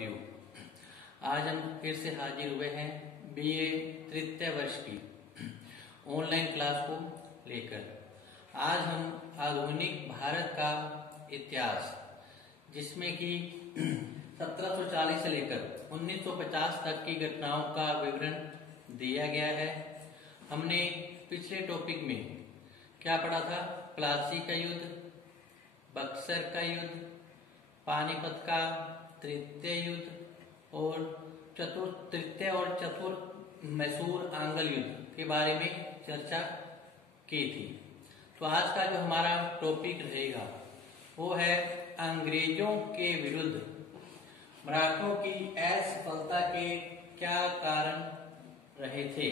You. आज हम फिर से हाजिर हुए हैं बीए तृतीय वर्ष की ऑनलाइन क्लास को लेकर। आज हम आधुनिक भारत का इतिहास, जिसमें कि 1740 से लेकर 1950 तक की घटनाओं का विवरण दिया गया है। हमने पिछले टॉपिक में क्या पढ़ा था? प्लासी का युद्ध, बक्सर का युद्ध, पानीपत का तृतीय युद्ध और तृतीय और चतुर्थ मैसूर आंगल युद्ध के बारे में चर्चा की थी। तो आज का जो हमारा टॉपिक रहेगा वो है अंग्रेजों के विरुद्ध मराठों की असफलता के क्या कारण रहे थे।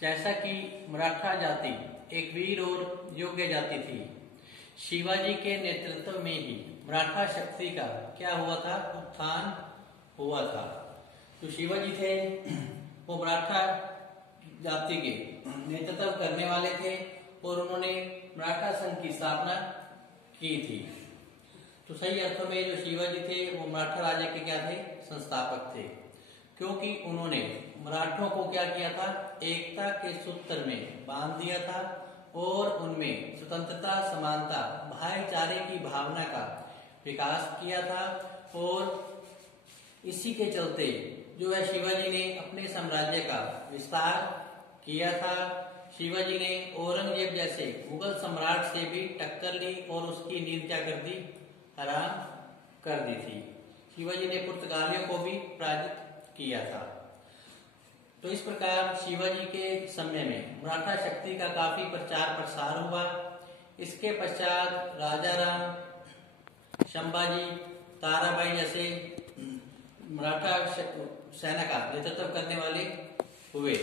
जैसा कि मराठा जाति एक वीर और योग्य जाति थी, शिवाजी के नेतृत्व में ही मराठा शक्ति का क्या हुआ था? उत्थान हुआ था। जो शिवाजी थे वो मराठा जाति के नेतृत्व करने वाले थे और उन्होंने मराठा संघ की स्थापना की थी। तो सही अर्थों में जो शिवाजी थे वो मराठा राज्य के क्या थे? संस्थापक थे, क्योंकि उन्होंने मराठों को क्या किया था? एकता के सूत्र में बांध दिया था और उनमें स्वतंत्रता, समानता, भाईचारे की भावना का विकास किया था। और इसी के चलते जो है शिवाजी ने अपने साम्राज्य का विस्तार किया था। शिवाजी ने औरंगजेब जैसे मुगल सम्राट से भी टक्कर ली और उसकी नींद क्या कर दी? हराम कर दी थी। शिवाजी ने पुर्तगालियों को भी पराजित किया था। तो इस प्रकार शिवाजी के समय में मराठा शक्ति का काफी प्रचार प्रसार हुआ। इसके पश्चात राजाराम, संभाजी, ताराबाई जैसे मराठा सेना का नेतृत्व करने वाले हुए।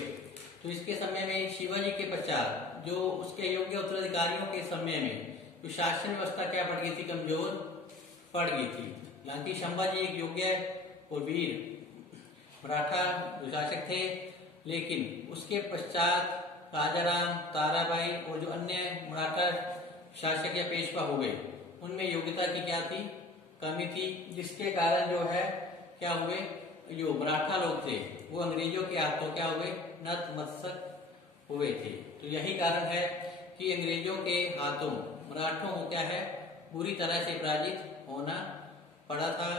तो इसके समय में शिवाजी के पश्चात जो उसके योग्य उत्तराधिकारियों के समय में जो शासन व्यवस्था क्या पड़ गई थी? कमजोर पड़ गई थी। हालांकि संभाजी एक योग्य और वीर मराठा शासक थे, लेकिन उसके पश्चात राजाराम, ताराबाई और जो अन्य मराठा शासक या पेशवा हुए उनमें योग्यता की क्या थी? कमी थी, जिसके कारण जो है क्या हुए? जो मराठा लोग थे वो अंग्रेजों के हाथों क्या हुए? नतमस्तक हुए थे। तो यही कारण है कि अंग्रेजों के हाथों मराठों को क्या है? बुरी तरह से पराजित होना पड़ा था,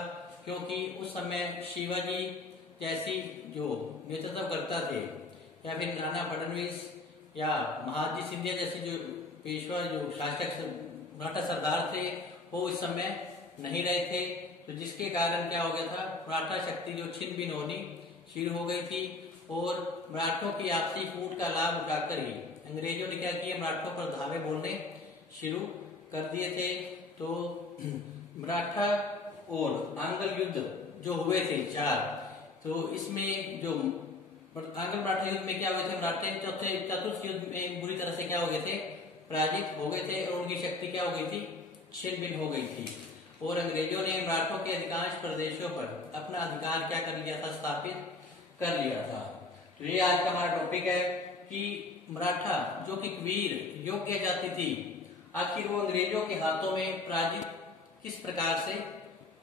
क्योंकि उस समय शिवाजी जैसी जो नेतृत्व करता थे या फिर नाना फडणवीस या महादजी सिंधिया जैसे जो पेशवा जो शासक मराठा सरदार थे वो इस समय नहीं रहे थे। तो जिसके कारण क्या हो गया था? मराठा शक्ति जो छिन्न भिन्न होनी शुरू हो गई थी और मराठों की आपसी फूट का लाभ उठाकर ही अंग्रेजों ने क्या किया? मराठों पर धावे बोलने शुरू कर दिए थे। तो मराठा और आंगल युद्ध जो हुए थे 4, तो इसमें जो आंग्ल मराठा युद्ध में क्या हुए थे? मराठे चतुर्थ युद्ध में बुरी तरह से क्या हो गए थे? पराजित हो गए थे और उनकी शक्ति क्या हो गई थी? छिन्न भिन्न हो गई थी। और अंग्रेजों ने मराठों के अधिकांश प्रदेशों पर अपना अधिकार क्या कर लिया था? स्थापित कर लिया था। तो ये आज का हमारा टॉपिक है कि मराठा जो कि वीर योग्य जाति थी, आखिर वो अंग्रेजों के हाथों में पराजित किस प्रकार से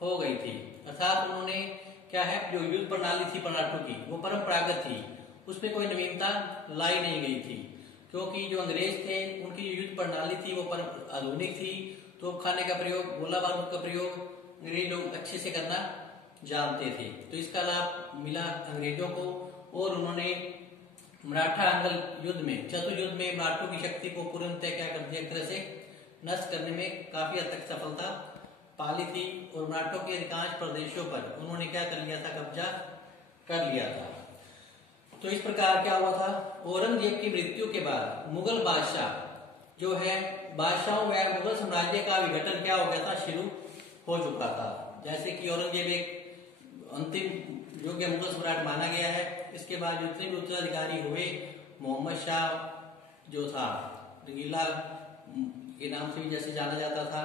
हो गई थी। अर्थात उन्होंने क्या है? जो युद्ध प्रणाली थी मराठों की वो परंपरागत थी, उसमें कोई नवीनता लाई नहीं गई थी, क्योंकि जो अंग्रेज थे उनकी जो युद्ध प्रणाली थी वो आधुनिक थी। तो खाने का प्रयोग, गोला बारूद का प्रयोग अंग्रेज लोग अच्छे से करना जानते थे। तो इसका लाभ मिला अंग्रेजों को और उन्होंने मराठा आंगल युद्ध में, चतुर्थ युद्ध में मराठों की शक्ति को पूर्णतः क्या कर दिया? एक तरह से नष्ट करने में काफी हद तक सफलता पाली थी और मराठों के अधिकांश प्रदेशों पर उन्होंने क्या कर लिया था? कब्जा कर लिया था। तो इस प्रकार क्या हुआ था? औरंगजेब की मृत्यु के बाद मुगल बादशाह जो है, बादशाहों व मुगल साम्राज्य का विघटन क्या हो गया था? शुरू हो चुका था। जैसे कि औरंगजेब एक अंतिम योग्य मुगल सम्राट माना गया है। इसके बाद जितने भी उत्तराधिकारी हुए, मोहम्मद शाह जो था, रंगीला के नाम से भी जैसे जाना जाता था,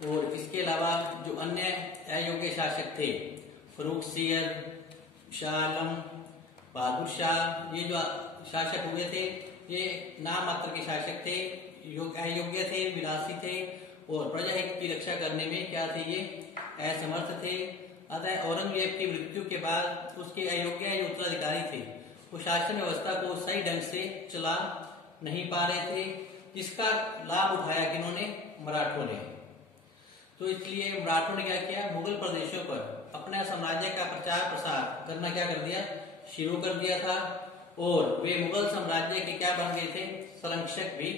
और इसके अलावा जो अन्य अयोग्य शासक थे, फरूख सियर, शाह आलम, बहादुर शाह, ये जो शासक हुए थे ये नाम मात्र के शासक थे, अयोग्य थे, विलासी थे और प्रजा हित की रक्षा करने में क्या थे? ये असमर्थ थे। अतः औरंगजेब की मृत्यु के बाद उसके अयोग्य जो उत्तराधिकारी थे वो शासन व्यवस्था को सही ढंग से चला नहीं पा रहे थे, जिसका लाभ उठाया किन्होंने, मराठों ने। तो इसलिए मराठों ने क्या किया, मुगल प्रदेशों पर अपना साम्राज्य का प्रचार प्रसार करना क्या कर दिया, शुरू कर दिया था। और वे मुगल साम्राज्य के क्या बन गए थे, संरक्षक भी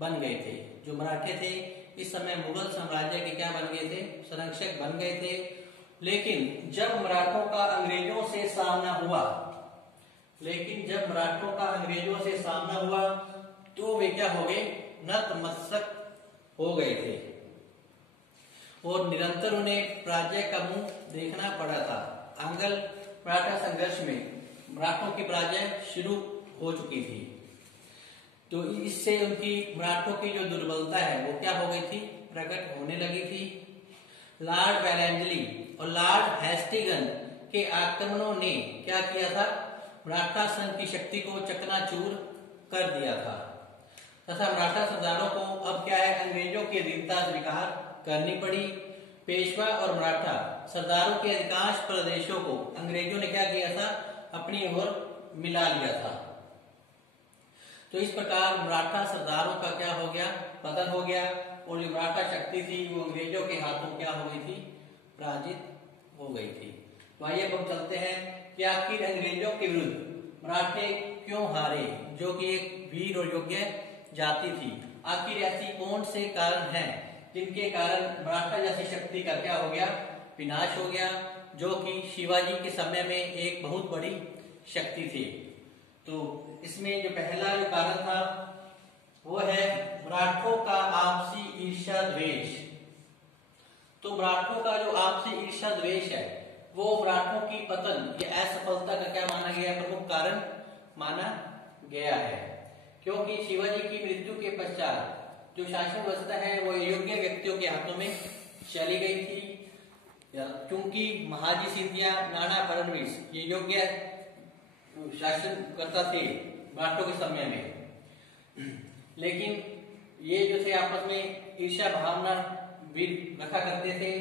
बन गए थे। जो मराठे थे इस समय मुगल साम्राज्य के क्या बन गए थे, संरक्षक बन गए थे। लेकिन जब मराठों का अंग्रेजों से सामना हुआ, तो वे क्या हो गए, नतमस्तक हो गए थे और निरंतर उन्हें पराजय का मुंह देखना पड़ा था। आंग्ल मराठा संघर्ष में मराठों की पराजय शुरू हो चुकी थी। तो इससे उनकी मराठों की जो दुर्बलता है वो क्या हो गई थी, प्रकट होने लगी थी। लॉर्ड वेलेंसली और लॉर्ड हेस्टिंगस के आक्रमणों ने क्या किया था, मराठा संघ की शक्ति को चकनाचूर कर दिया था तथा मराठा सरदारों को अब क्या है, अंग्रेजों की अधीनता स्वीकार करनी पड़ी। पेशवा और मराठा सरदारों के अधिकांश प्रदेशों को अंग्रेजों ने क्या किया था, अपनी ओर मिला लिया था। तो इस प्रकार मराठा सरदारों का क्या हो गया, पतन हो गया और जो मराठा शक्ति थी वो अंग्रेजों के हाथों क्या हो गई थी, पराजित हो गई थी। तो आइए अब हम चलते हैं कि आखिर अंग्रेजों के विरुद्ध मराठे क्यों हारे, जो कि एक वीर और योग्य जाति थी। आखिर ऐसी कौन से कारण हैं जिनके कारण मराठा जैसी शक्ति का क्या हो गया, विनाश हो गया, जो कि शिवाजी के समय में एक बहुत बड़ी शक्ति थी। तो इसमें जो पहला जो कारण था वो है मराठों का आपसी ईर्ष्या द्वेष। तो मराठों का जो आपसी ईर्ष्या द्वेष है वो मराठों की पतन या असफलता का क्या माना गया, प्रमुख कारण माना गया है। क्योंकि शिवाजी की मृत्यु के पश्चात जो शासन व्यवस्था है वो योग्य व्यक्तियों के हाथों में चली गई थी। क्योंकि महाजी सिंधिया, नाना फडणवीस ये योग्य शासन करता थे मराठों के समय में, लेकिन ये जो थे आपस में ईर्ष्या भावना भी रखा करते थे।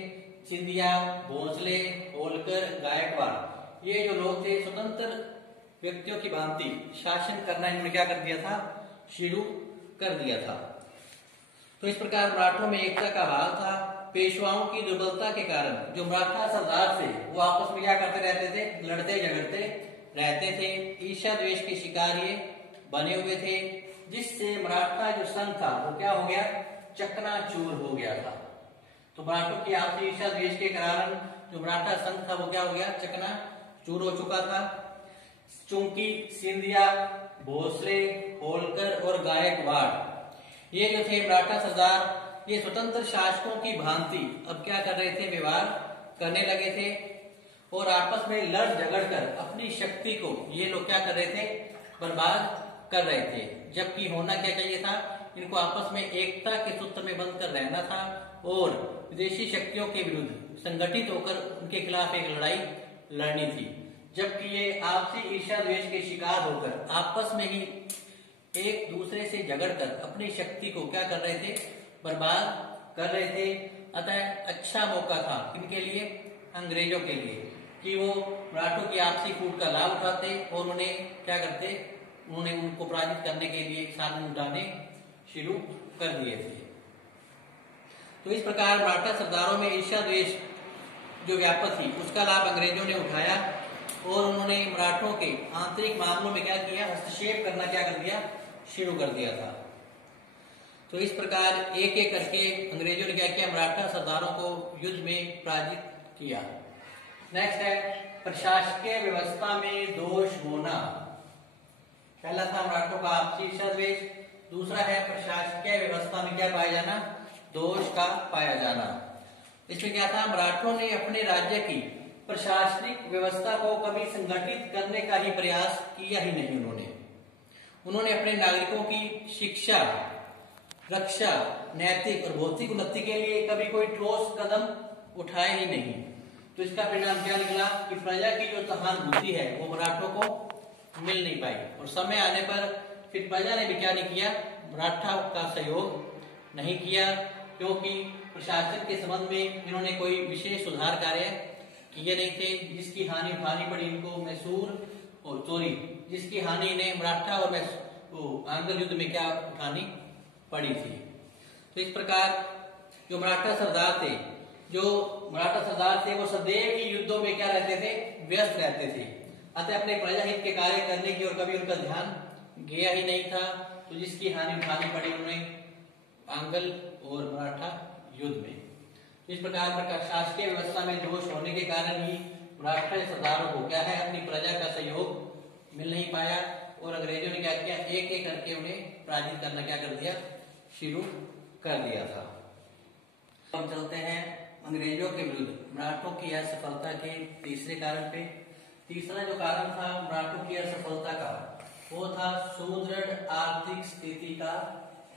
सिंधिया, भोसले, होलकर, गायकवाड़ ये जो लोग थे स्वतंत्र व्यक्तियों की भांति शासन करना इन्होंने क्या कर दिया था, शुरू कर दिया था। तो इस प्रकार मराठों में एकता का भाव था। पेशवाओं की दुर्बलता के कारण जो मराठा सरदार थे वो आपस में क्या करते रहते थे, लड़ते झगड़ते रहते थे। ईर्ष्या द्वेष के शिकार ये बने हुए थे, जिससे मराठा जो संघ था वो क्या हो गया, चकनाचूर हो गया था। तो मराठों की आपसी ईर्ष्या द्वेष के कारण जो मराठा संघ था वो क्या हो गया, चकनाचूर हो चुका था। चूंकि सिंधिया, भोसले, होलकर और गायकवाड़ ये जो थे मराठा सरदार ये स्वतंत्र शासकों की भांति अब क्या कर रहे थे, व्यवहार करने लगे थे और आपस में लड़ झगड़ कर अपनी शक्ति को ये लोग क्या कर रहे थे, बर्बाद कर रहे थे। जबकि होना क्या चाहिए था, इनको आपस में एकता के सूत्र में बंध कर रहना था और विदेशी शक्तियों के विरुद्ध संगठित होकर उनके खिलाफ एक लड़ाई लड़नी थी। जबकि ये आपसी ईर्ष्या द्वेष के शिकार होकर आपस में ही एक दूसरे से झगड़कर अपनी शक्ति को क्या कर रहे थे, बर्बाद कर रहे थे। अतः अच्छा मौका था इनके लिए, अंग्रेजों के लिए, कि वो मराठों की आपसी फूट का लाभ उठाते और उन्हें क्या करते, उन्होंने उनको पराजित करने के लिए साधन उठाने शुरू कर दिए थे। तो इस प्रकार मराठा सरदारों में ईर्ष्या द्वेष जो व्यापक थी उसका लाभ अंग्रेजों ने उठाया और उन्होंने मराठों के आंतरिक मामलों में क्या किया, हस्तक्षेप करना क्या कर दिया, शुरू कर दिया था। तो इस प्रकार एक एक करके अंग्रेजों ने क्या किया, मराठा सरदारों को युद्ध में पराजित किया। नेक्स्ट है प्रशासकीय व्यवस्था में दोष होना। पहला था मराठों का आपसी ईर्ष्या द्वेष, दूसरा है प्रशासकीय व्यवस्था में क्या पाया जाना, दोष का पाया जाना। इसमें क्या था, मराठों ने अपने राज्य की प्रशासनिक व्यवस्था को कभी संगठित करने का ही प्रयास किया ही नहीं। उन्होंने अपने नागरिकों की शिक्षा, रक्षा, नैतिक और भौतिक उन्नति के लिए कभी कोई ठोस कदम उठाए ही नहीं। तो इसका परिणाम क्या निकला कि प्रजा की जो सहानुभूति है वो मराठों को मिल नहीं पाई और समय आने पर फिर प्रजा ने भी क्या नहीं किया, मराठा का सहयोग नहीं किया, क्योंकि प्रशासन के संबंध में इन्होंने कोई विशेष सुधार कार्य किए नहीं थे, जिसकी हानि उठानी पड़ी इनको मैसूर और चोरी, जिसकी हानि इन्हें मराठा और आंग्ल युद्ध में क्या उठानी पड़ी थी। तो इस प्रकार जो मराठा सरदार थे वो सदैव ही युद्धों में क्या रहते थे, व्यस्त रहते थे, अतः अपने प्रजा हित के कार्य करने की और कभी उनका ध्यान गया ही नहीं था। तो जिसकी हानि उठानी पड़ी उन्हें आंग्ल और मराठा युद्ध में। तो इस प्रकार शासकीय व्यवस्था में दोष होने के कारण ही मराठा सरदारों को क्या है, अपनी प्रजा का सहयोग मिल नहीं पाया और अंग्रेजों ने क्या किया, एक एक करके उन्हें पराजित करना क्या कर दिया, शुरू कर दिया था। अब चलते हैं अंग्रेजों के विरुद्ध मराठों की असफलता के तीसरे कारण पे। तीसरा जो कारण था मराठों की असफलता का, वो था सुदृढ़ आर्थिक स्थिति का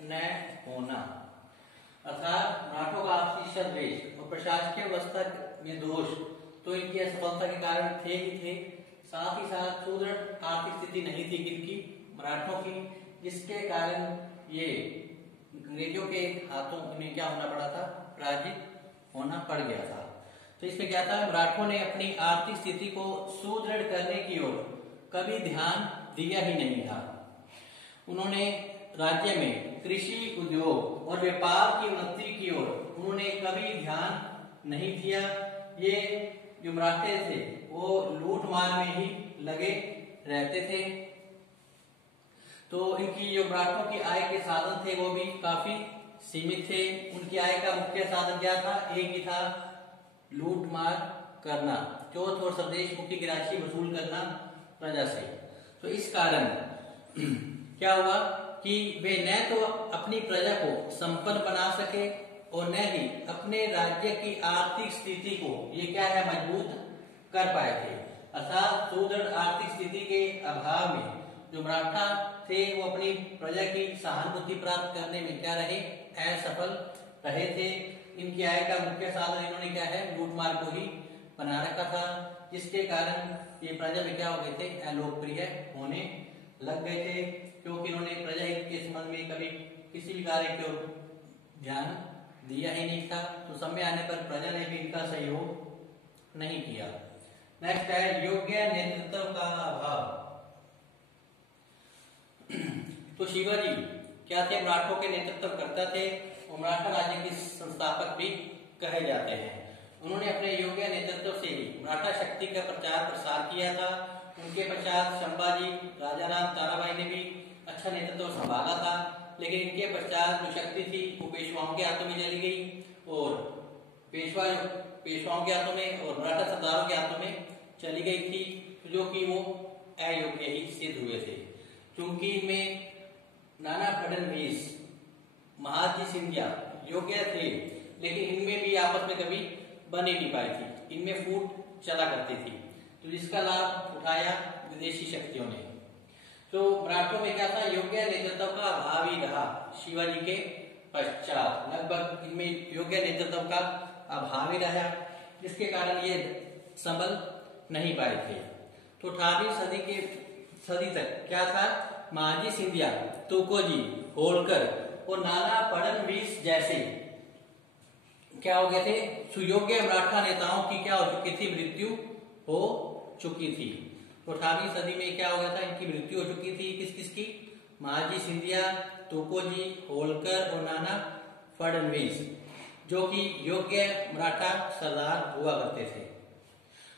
न होना, अर्थात मराठों का आपसी सद्वेष और प्रशासकीय व्यवस्था में दोष तो इनकी असफलता के कारण थे ही थे, साथ ही साथ सुदृढ़ आर्थिक स्थिति नहीं थी किनकी, मराठों की, जिसके कारण ये अंग्रेजों के हाथों में क्या होना पड़ा था, पराजित होना पड़ गया था। तो इसमें क्या था, मराठों ने अपनी आर्थिक स्थिति को सुदृढ़ करने की ओर कभी ध्यान दिया ही नहीं था। उन्होंने राज्य में कृषि उद्योग और व्यापार की उन्नति की ओर उन्होंने कभी ध्यान नहीं दिया। ये जो मराठे थे वो लूट मार में ही लगे रहते थे। तो इनकी जो मराठों की आय के साधन थे वो भी काफी सीमित थे। उनकी आय का मुख्य साधन क्या था, एक ही था, लूट मार करना, चौथ और स्वदेश मुक्ति की राशि वसूल करना प्रजा से। तो इस कारण क्या हुआ कि वे न तो अपनी प्रजा को संपन्न बना सके और न ही अपने राज्य की आर्थिक स्थिति को ये क्या है, मजबूत कर पाए थे। अर्थात सुदृढ़ आर्थिक स्थिति के अभाव में जो मराठा थे वो अपनी प्रजा की सहानुभूति प्राप्त करने में क्या रहे, असफल रहे थे। इनकी आय का मुख्य साधन इन्होंने क्या है, लूटमार को ही बना रखा था, जिसके कारण ये प्रजा में क्या हो गए थे, अलोकप्रिय होने लग गए थे, क्योंकि इन्होंने प्रजा हित के संबंध में कभी किसी भी कार्य की ओर ध्यान दिया ही नहीं था। तो समय आने पर प्रजा ने भी इनका सहयोग नहीं किया। नेक्स्ट है योग्य नेतृत्व का अभाव। तो शिवाजी क्या थे, मराठों के नेतृत्व करता थे और मराठा राज्य के संस्थापक भी कहे जाते हैं। उन्होंने अपने योग्य नेतृत्व से ही मराठा शक्ति का प्रचार प्रसार किया था। उनके पश्चात संभाजी, राजाराम, ताराबाई ने भी अच्छा नेतृत्व संभाला था, लेकिन इनके पश्चात जो शक्ति थी वो पेशवाओं के हाथों में चली गई और पेशवाओं के हाथों में और मराठा सरदारों के हाथों में चली गई थी, जो कि वो अयोग्य ही सिद्ध हुए थे। क्योंकि इनमें नाना फडणवीस, महाजी सिंधिया योग्य थे, लेकिन इनमें भी आपस में कभी बन ही नहीं पाई थी, इनमें फूट चला करती थी, तो जिसका लाभ उठाया विदेशी शक्तियों ने। तो मराठों में क्या था, योग्य नेतृत्व का अभाव ही रहा। शिवाजी के पश्चात लगभग इनमें योग्य नेतृत्व का अभाव ही रहा, जिसके कारण ये संभल नहीं पाए थे। तो 18वीं सदी तक क्या था, महाजी सिंधिया, तुकोजी, होलकर और नाना फडणवीस जैसे क्या हो गए थे, सुयोग्य मराठा नेताओं की क्या हो चुकी थी, मृत्यु हो चुकी थी। तो 18वीं सदी में क्या हो गया था, इनकी मृत्यु हो चुकी थी। किस किस की, महाजी सिंधिया, तुकोजी, होलकर और नाना फडणवीस, जो कि योग्य मराठा सरदार हुआ करते थे।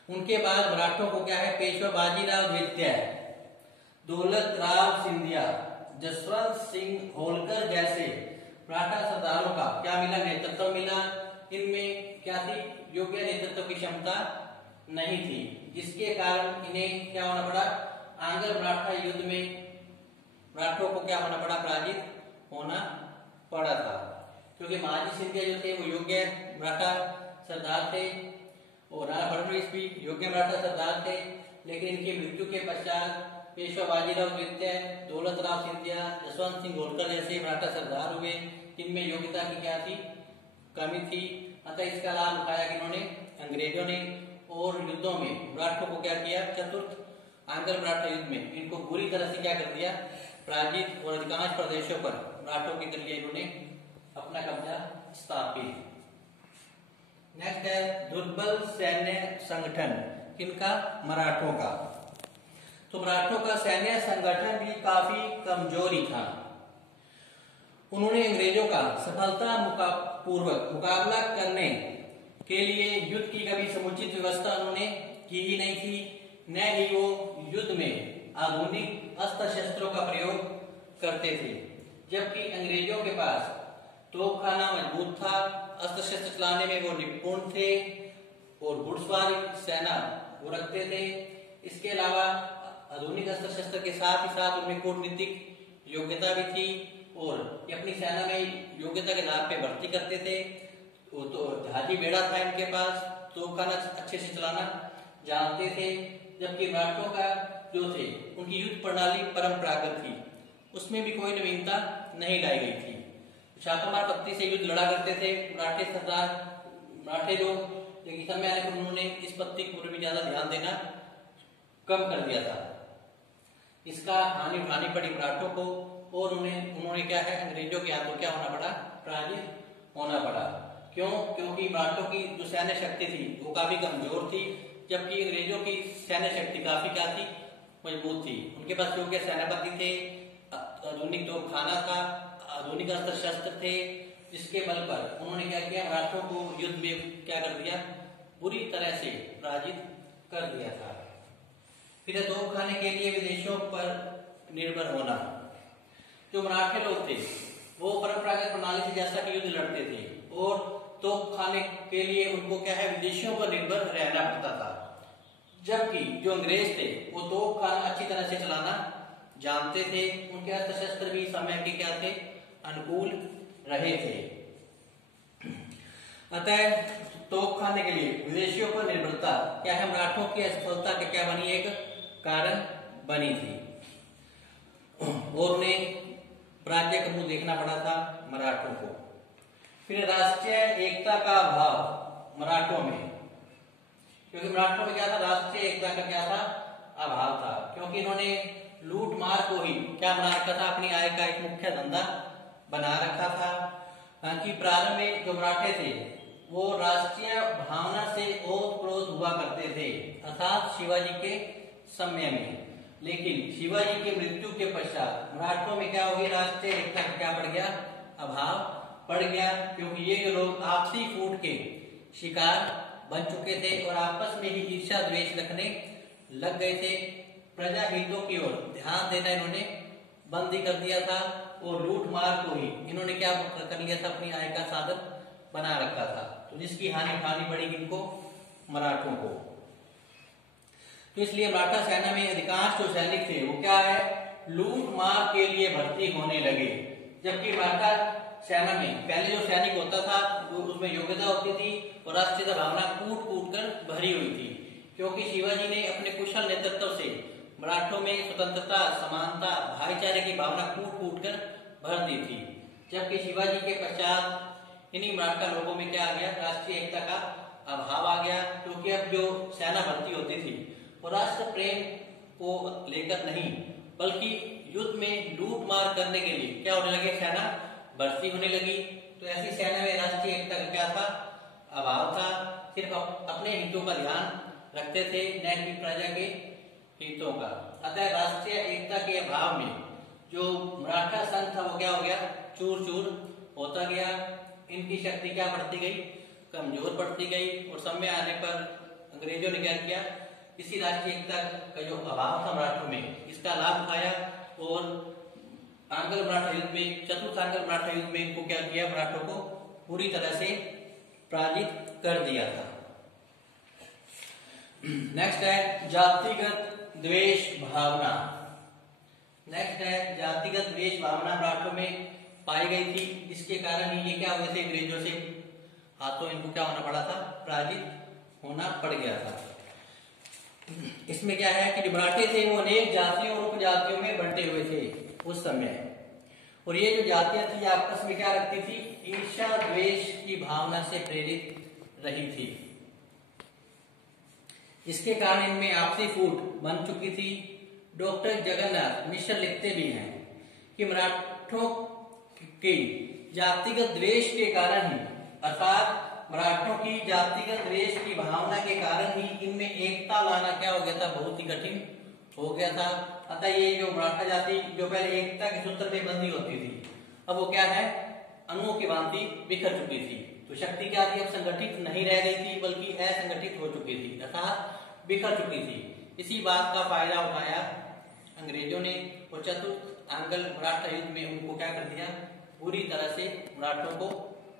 उनके बाद मराठों को क्या है, पेशवा बाजीराव द्वितीय, दौलत राव सिंधिया, जसवंत सिंह होलकर जैसे मराठा सरदारों का क्या मिला, नेतृत्व मिला। इनमें क्या थी, योग्य नेतृत्व की क्षमता नहीं थी, जिसके कारण इन्हें क्या होना पड़ा, आंग्ल मराठा युद्ध में मराठों को क्या होना पड़ा, पराजित होना पड़ा था। क्योंकि महाजी सिंधिया जो थे वो योग्य मराठा सरदार थे और नाना फडणवीस भी योग्य मराठा सरदार थे, लेकिन इनकी मृत्यु के पश्चात पेशवा बाजीराव द्वितीय, दौलत राव सिंधिया, जसवंत सिंह होलकर जैसे मराठा सरदार हुए, जिनमें योग्यता की क्या थी, कमी थी। अतः इसका लाभ उठाया कि इन्होंने, अंग्रेजों ने, और युद्धों में मराठों को क्या किया, चतुर्थ आंग्ल मराठा युद्ध में इनको बुरी तरह से क्या कर दिया, पराजित, और अधिकांश प्रदेशों पर मराठों के जरिए इन्होंने अपना कब्जा स्थापित नेक्स्ट है दुर्बल सैन्य संगठन, किनका? मराठों का। तो मराठों का सैन्य संगठन भी काफी कमजोरी था। उन्होंने अंग्रेजों का सफलतापूर्वक मुकाबला करने के लिए युद्ध की कभी समुचित व्यवस्था उन्होंने की ही नहीं थी, न ही वो युद्ध में आधुनिक अस्त्र शस्त्रों का प्रयोग करते थे। जबकि अंग्रेजों के पास तोपखाना मजबूत था, अस्त्र शस्त्र चलाने में वो निपुण थे और घुड़सवार सेना वो रखते थे। इसके अलावा आधुनिक अस्त्र शस्त्र के साथ ही साथ उनमें कूटनीतिक योग्यता भी थी और ये अपनी सेना में योग्यता के आधार पे भर्ती करते थे। तो जहाजी बेड़ा था इनके पास, तोपखाना अच्छे से चलाना जानते थे। जबकि मराठों का जो थे उनकी युद्ध प्रणाली परंपरागत थी, उसमें भी कोई नवीनता नहीं लाई गई थी। शाकामार पत्ती से युद्ध लड़ा करते थे मराठे सरदार, मराठे लोग, लेकिन समय आने पर उन्होंने इस पत्ती को भी ज्यादा ध्यान देना कम कर दिया था। इसका हानि उठानी पड़ी मराठों को और उन्होंने क्या है, अंग्रेजों के हाथों क्या होना पड़ा? पराजित होना पड़ा। क्यों? क्योंकि मराठों की जो सैन्य शक्ति थी वो काफी कमजोर थी, जबकि अंग्रेजों की सैन्य शक्ति काफी क्या थी? मजबूत थी। उनके पास योग्य सेनापति थे, आधुनिक तोपखाना था, आधुनिक अस्त्र शस्त्र थे, जिसके बल पर उन्होंने क्या किया? मराठों को युद्ध में क्या कर दिया? बुरी तरह से पराजित कर दिया था। फिर तोपखाने के लिए विदेशों पर निर्भर होना। जो मराठे लोग थे वो परंपरागत प्रणाली से जैसा कि युद्ध लड़ते थे और तोपखाने के लिए उनको क्या है? विदेशियों पर निर्भर रहना पड़ता था। जबकि जो अंग्रेज थे वो तोपखाना अच्छी तरह से चलाना जानते थे, उनके अस्त्र शस्त्र भी समय के क्या थे? अनुकूल रहे थे। अतः तोपखाने के लिए विदेशियों पर निर्भरता क्या है? मराठों की असफलता के क्या बनी? एक कारण बनी थी और उन्हें राज्य का मुंह देखना पड़ा था मराठों को। फिर राष्ट्रीय एकता का अभाव मराठों में, क्योंकि मराठों में क्या था? राष्ट्रीय एकता का क्या था? अभाव था। क्योंकि इन्होंने लूट मार को ही क्या बना रखा था? अपनी आय का एक मुख्य धंधा बना रखा था। कि प्रारंभ में जो मराठे थे वो राष्ट्रीय भावना से ओतप्रोत हुआ करते थे, अर्थात शिवाजी के समय में। लेकिन शिवाजी की मृत्यु के पश्चात मराठों में क्या होगी? राष्ट्रीय एकता का क्या पड़ गया? अभाव पड़ गया, क्योंकि ये जो लोग आपसी फूट के शिकार बन चुके थे और आपस में ही ईर्ष्या द्वेष रखने लग गए थे। प्रजा हितों की ओर ध्यान देना इन्होंने बंद ही कर दिया था और लूट मार को ही इन्होंने क्या कर लिया था? अपनी आय का साधन बना रखा था। तो जिसकी हानि उठानी पड़ी इनको, मराठों को। तो इसलिए मराठा सेना में अधिकांश जो सैनिक थे वो क्या है? लूट मार के लिए भर्ती होने लगे। जबकि मराठा सेना में पहले जो सैनिक होता था वो उसमें योग्यता होती थी और राष्ट्रीय भावना कूट कूट कर भरी हुई थी, क्योंकि शिवाजी ने अपने कुशल नेतृत्व से मराठों में स्वतंत्रता, समानता, भाईचारे की भावना कूट कूट कर भर दी थी। जबकि शिवाजी के पश्चात इन्हीं मराठा लोगों में क्या आ गया? राष्ट्रीय एकता का अभाव आ गया, क्योंकि अब जो सेना भर्ती होती थी वो राष्ट्र प्रेम को लेकर नहीं बल्कि युद्ध में लूट मार करने के लिए क्या होने लगे? सेना भर्ती होने लगी। तो ऐसी सेना में राष्ट्रीय एकता का क्या था? अभाव था। सिर्फ अपने हितों का ध्यान रखते थे, न कि प्रजा के हितों का। अतः राष्ट्रीय एकता के अभाव में जो मराठा संघ था वो क्या हो गया? चूर चूर होता गया। इनकी शक्ति क्या बढ़ती गई? कमजोर पड़ती गई। और समय आने पर अंग्रेजों ने क्या किया? इसी राष्ट्रीय एकता का जो अभाव था मराठों में, इसका लाभ उठाया और आंग्ल मराठा युद्ध में, चतुर्थ आंग्ल मराठा युद्ध में इनको क्या किया? मराठों को पूरी तरह से पराजित कर दिया था। नेक्स्ट है जातिगत द्वेष भावना। नेक्स्ट है जातिगत द्वेष भावना मराठों में पाई गई थी, जिसके कारण ही ये क्या हुए थे? अंग्रेजों से हाथों इनको क्या होना पड़ा था? पराजित होना पड़ गया था। इसमें क्या है कि जो मराठे थे वो अनेक जातियों और उपजातियों में बंटे हुए थे उस समय, और ये जो जातियां थी आपस में क्या रखती थी? ईर्ष्या द्वेष की भावना से प्रेरित रही थी। इसके कारण इनमें आपसी फूट बन चुकी थी। डॉक्टर जगन्नाथ मिश्र लिखते भी हैं कि मराठों के जातिगत द्वेष के कारण ही, अर्थात मराठों की जातिगत द्वेष की भावना के कारण ही इनमें एकता लाना क्या हो गया था, बहुत ही कठिन हो गया था। अतः ये जो मराठा जाति जो पहले एकता के सूत्र में बंधी होती थी, अब वो क्या है, अणुओं की भांति बिखर चुकी थी। तो शक्ति क्या थी, अब संगठित नहीं रह गई थी बल्कि असंगठित हो चुकी थी अर्थात बिखर चुकी थी। इसी बात का फायदा उठाया अंग्रेजों ने और चतुर्थ आंग्ल मराठा युद्ध में उनको क्या कर दिया, पूरी तरह से मराठों को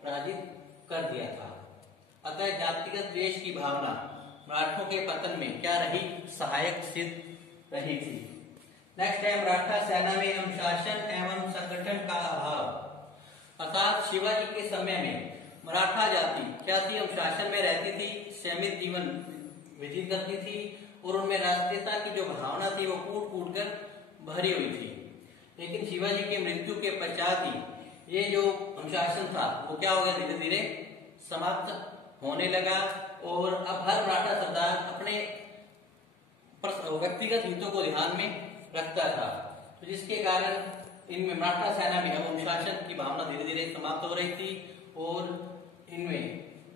पराजित कर दिया था। अतः जातिगत द्वेष की भावना मराठों के पतन में क्या रही, सहायक सिद्ध रही थी। नेक्स्ट है मराठा सेना में अनुशासन एवं संगठन का अभाव। अर्थात शिवाजी के समय में मराठा जाति क्या थी, अनुशासन में रहती थी, संयमित जीवन व्यतीत करती थी और उनमें राष्ट्रीयता की जो भावना थी वो कूट कूट कर भरी हुई थी। लेकिन शिवाजी के मृत्यु के पश्चात ही ये जो अनुशासन था वो क्या हो गया, धीरे धीरे समाप्त होने लगा और अब हर मराठा सरदार अपने व्यक्तिगत हितों को ध्यान में रखता था। तो जिसके कारण इनमें मराठा सेना में अब अनुशासन की भावना धीरे धीरे समाप्त हो रही थी और इनमें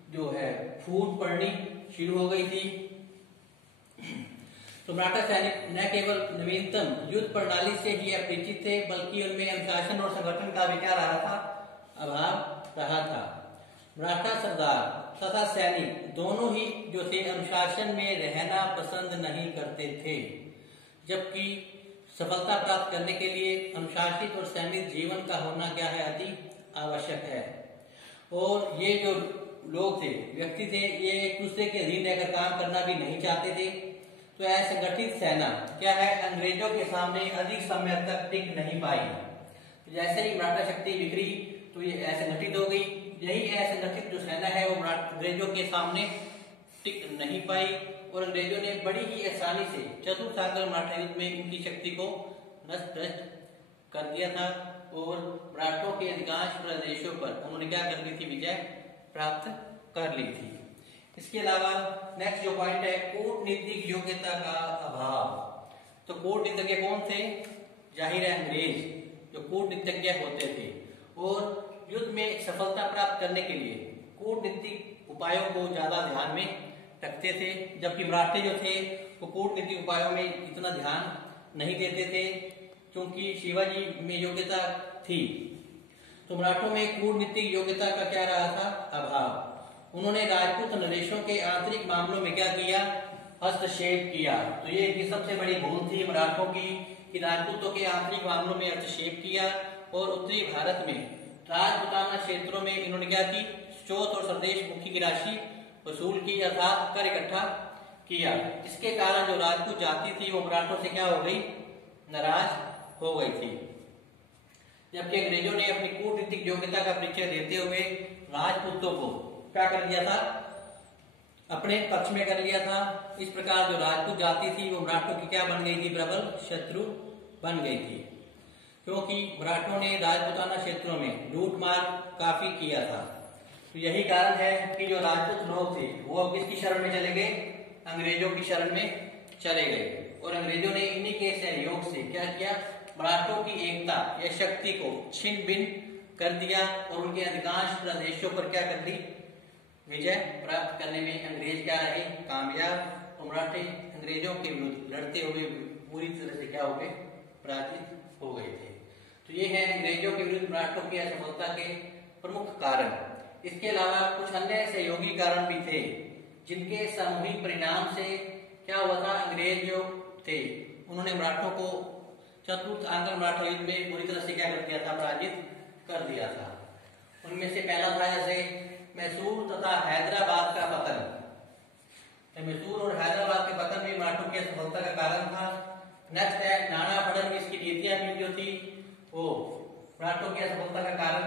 जो है फूट पड़नी शुरू हो गई थी। तो मराठा सैनिक न केवल नवीनतम युद्ध प्रणाली से ही अपरिचित थे बल्कि उनमें अनुशासन और संगठन का भी क्या रहा था, अभाव रहा था। मराठा सरदार तथा सैनिक दोनों ही जो थे अनुशासन में रहना पसंद नहीं करते थे, जबकि सफलता प्राप्त करने के लिए अनुशासित और संयमित जीवन का होना क्या है, अति आवश्यक है। और ये जो लोग थे, व्यक्ति थे, ये एक दूसरे के अधीन रहकर काम करना भी नहीं चाहते थे। तो असंगठित सेना क्या है, अंग्रेजों के सामने अधिक समय तक टिक नहीं पाई। जैसे ही मराठा शक्ति बिखरी तो ये असंगठित हो गई। यही असंगठित जो सेना है वो अंग्रेजों के सामने टिक नहीं पाई और अंग्रेजों ने बड़ी ही आसानी से चतुर्थ आंग्ल मराठा युद्ध में इनकी शक्ति को नष्ट कर दिया था और मराठों के अधिकांश प्रदेशों पर उन्होंने क्या कर ली थी, विजय प्राप्त कर ली थी। इसके अलावा नेक्स्ट जो पॉइंट है, कूटनीतिक योग्यता का अभाव। तो कूटनीतिज्ञ कौन थे, जाहिर है अंग्रेज जो कूटनीतिज्ञ होते थे और युद्ध में सफलता प्राप्त करने के लिए कूटनीतिक उपायों को ज्यादा ध्यान में रखते थे, जबकि मराठे जो थे वो कूटनीतिक उपायों में इतना ध्यान नहीं देते थे क्योंकि शिवाजी में योग्यता थी। तो मराठों में कूटनीतिक योग्यता का क्या रहा था, अभाव। उन्होंने राजपूत नरेशों के आंतरिक मामलों में क्या किया, हस्तक्षेप किया। तो ये इनकी सबसे बड़ी भूल थी मराठों की कि राजपूतों के आंतरिक मामलों में हस्तक्षेप किया और उत्तरी भारत में राजपूताना क्षेत्रों में इन्होंने क्या की, चौथ और संदेश मुखी की राशि वसूल की अर्थात कर इकट्ठा किया। इसके कारण जो राजपूत जाति थी वो मराठों से क्या हो गई, नाराज हो गई थी। जबकि अंग्रेजों ने अपनी कूटनीतिक योग्यता का परिचय देते हुए राजपूतों को क्या कर दिया था, अपने पक्ष में कर लिया था। इस प्रकार जो राजपूत जाति थी वो मराठों की क्या बन गई थी, प्रबल शत्रु बन गई थी, क्योंकि मराठों ने राजपूताना क्षेत्रों में लूटमार काफी किया था। तो यही कारण है कि जो राजपूत लोग थे वो अब किसकी शरण में चले गए, अंग्रेजों की शरण में चले गए और अंग्रेजों ने इन्हीं के सहयोग से क्या किया, मराठों की एकता या शक्ति को छिन्न भिन्न कर दिया और उनके अधिकांश प्रदेशों पर क्या कर दी, विजय प्राप्त करने में अंग्रेज क्या रहे, कामयाब। और मराठे अंग्रेजों के विरुद्ध लड़ते हुए पूरी तरह से क्या हो गए, पराजित हो गए थे। तो ये है अंग्रेजों के विरुद्ध मराठों की असफलता के प्रमुख कारण। इसके अलावा कुछ अन्य सहयोगी कारण भी थे जिनके सामूहिक परिणाम से क्या हुआ था, अंग्रेज जो थे उन्होंने मराठों को चतुर्थ आंग्ल मराठा युद्ध में पूरी तरह से क्या कर दिया था, पराजित कर दिया था। उनमें से पहला था जैसे मैसूर तथा हैदराबाद का पतन। मैसूर और हैदराबाद के पतन भी मराठों की असफलता का कारण था। नेक्स्ट है नाना फडणवीस की नीतियां भी जो थी वो मराठों की असफलता का कारण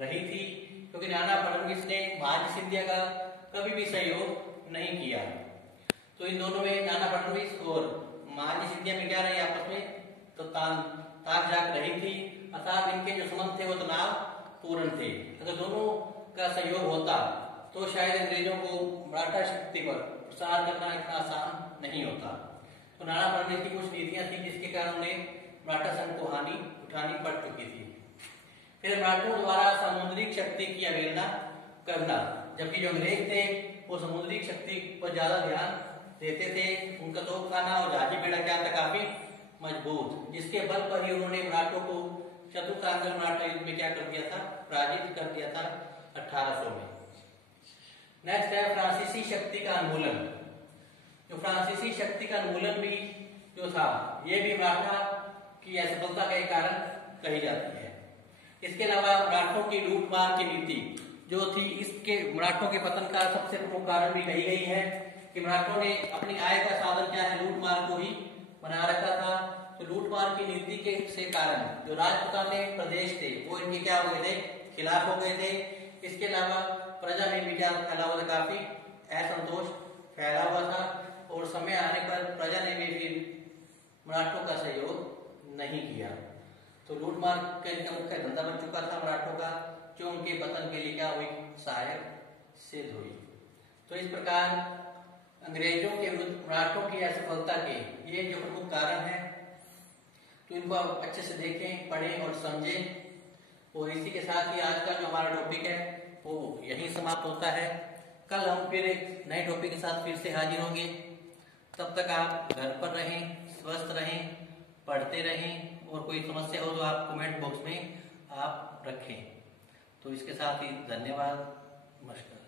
रही थी, क्योंकि नाना फडणवीस ने महाराज सिंधिया का कभी भी सहयोग नहीं किया। तो इन दोनों में नाना फडणवीस और महाराज सिंधिया में क्या रही आपस में, तो ताक झाक रही थी, अर्थात इनके जो संबंध थे वो तनाव पूर्ण थे। अगर दोनों का सहयोग होता तो शायद अंग्रेजों को मराठा शक्ति पर प्रसार करना इतना आसान नहीं होता। तो नाना फडणवीस की कुछ नीतियां थी जिसके कारण उन्हें मराठा संघ को हानि उठानी पड़ चुकी थी। फिर मराठों द्वारा सामुद्रिक शक्ति की अवहेलना करना। जबकि जो अंग्रेज थे वो समुद्री शक्ति पर ज्यादा ध्यान देते थे। उनका तोपखाना और जहाजी बेड़ा क्या था, काफी मजबूत, जिसके बल पर ही उन्होंने मराठों को चतुर्थांगल मराठा युद्ध में क्या कर दिया था, पराजित कर दिया था 1800 में। नेक्स्ट है फ्रांसीसी शक्ति का उन्मूलन। जो फ्रांसीसी शक्ति का उन्मूलन भी जो था, ये भी मराठा की असफलता का एक कारण कही जाती है। इसके अलावा मराठों की लूटमार की नीति जो थी, इसके मराठों के पतन का सबसे प्रमुख कारण भी कही गई है कि मराठों ने अपनी आय का साधन क्या है, लूटमार को ही बना रखा था। तो लूटमार की नीति के से कारण जो राजपूताने प्रदेश थे वो इनके क्या हो गए थे, खिलाफ हो गए थे। इसके अलावा प्रजा में भी क्या फैला हुआ था, काफी असंतोष फैला हुआ था और समय आने पर प्रजा ने भी फिर मराठों का सहयोग नहीं किया। तो लूटमार का इनका मुख्य धंधा बन चुका था मराठों का, जो उनके पतन के लिए क्या हुई, सहायक सिद्ध हुई। तो इस प्रकार अंग्रेजों के विरुद्ध मराठों की असफलता के ये जो प्रमुख कारण है, तो इनको आप अच्छे से देखें, पढ़ें और समझें। और इसी के साथ ही आज का जो हमारा टॉपिक है वो यहीं समाप्त होता है। कल हम फिर एक नए टॉपिक के साथ फिर से हाजिर होंगे। तब तक आप घर पर रहें, स्वस्थ रहें, पढ़ते रहें और कोई समस्या हो तो आप कमेंट बॉक्स में आप रखें। तो इसके साथ ही धन्यवाद, नमस्कार।